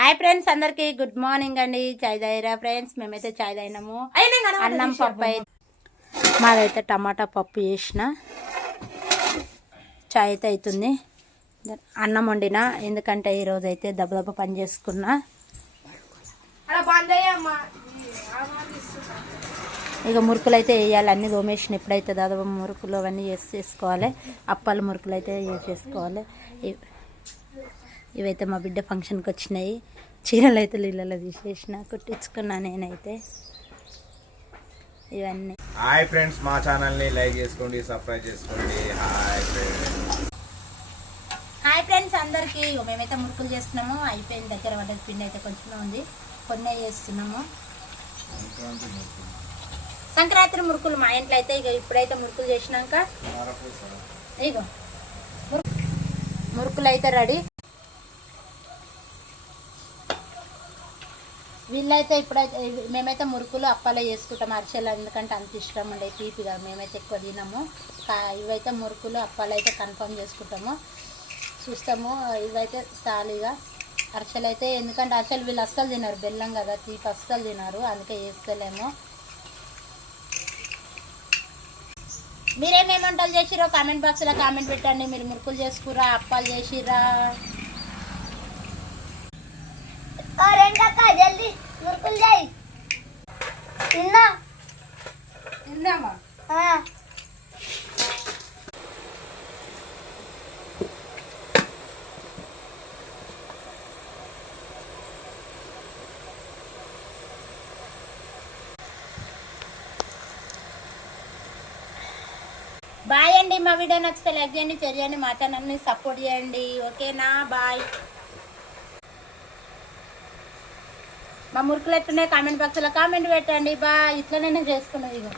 Hi friends, అందరికి good morning అండి. చాయ్ తాగిరా friends? మేమైతే చాయ్ తాగినాము. అన్నం పప్పు అయితే మాదైతే టమాటా పప్పు చేసిన. చాయ్ అయితే అవుతుంది. అన్నం వండిన, ఎందుకంటే ఈరోజు అయితే దెబ్బ పని చేసుకున్నా. ఇక మురుకులు అయితే వేయాలి, అన్నీ దోమేసిన. ఎప్పుడైతే దాదాపు మురుకులు అవన్నీ చేసుకోవాలి. అప్పాలు మురుకులు అయితే చేసుకోవాలి. ఇవైతే మా బిడ్డ ఫంక్షన్కి వచ్చినాయి. చీరలు అయితే నీళ్ళలో తీసేసిన, కుట్టించుకున్నా నేనైతే. ఇవన్నీ హాయ్ ఫ్రెండ్స్, మా ఛానల్ని లైక్ చేసుకోండి, సబ్స్క్రైబ్ చేసుకోండి. హాయ్ ఫ్రెండ్స్ అందరికీ. మేమైతే మురుకులు చేస్తున్నాము. అయిపోయింది, దగ్గర పడ్డది. పిండి అయితే కొంచెమే ఉంది, కొన్ని చేస్తున్నాము. సంక్రాంతి మురుకులు మా ఇంట్లో అయితే. ఇక ఇప్పుడైతే మురుకులు చేసినాక ఇగో మురుకులు అయితే రెడీ. వీళ్ళైతే ఇప్పుడైతే మేమైతే మురుకులు అప్పాలే చేసుకుంటాం, అరిసెలు. ఎందుకంటే అంత ఇష్టం ఉండే తీపిగా, మేమైతే ఎక్కువ తినము. ఇవైతే మురుకులు అప్పాలు అయితే కన్ఫర్మ్ చేసుకుంటాము, చూస్తాము. ఇవైతే సాలిగా అరిసెలు అయితే, ఎందుకంటే అరిసెలు వీళ్ళు అస్సలు తినరు, బెల్లం కదా, తీపి అస్సలు తినరు, అందుకే చేస్తలేము. మీరేమేమి వంటలు చేసిరో కామెంట్ బాక్స్లో కామెంట్ పెట్టండి. మీరు మురుకులు చేసుకురా, అప్పాలు చేసిరా? జల్దీ మురుకులు చేయి. తిందామా? బాయ్ అండి. మా వీడియో నచ్చితే లైక్ చేయండి, షేర్ చేయండి, మా ఛానల్ని సపోర్ట్ చేయండి. ఓకేనా? బాయ్. మా మురుకులు ఎట్లున్నాయి కామెంట్ బాక్స్లో కామెంట్ పెట్టండి. బాయ్. ఇట్లనే చేసుకున్నాను ఇక.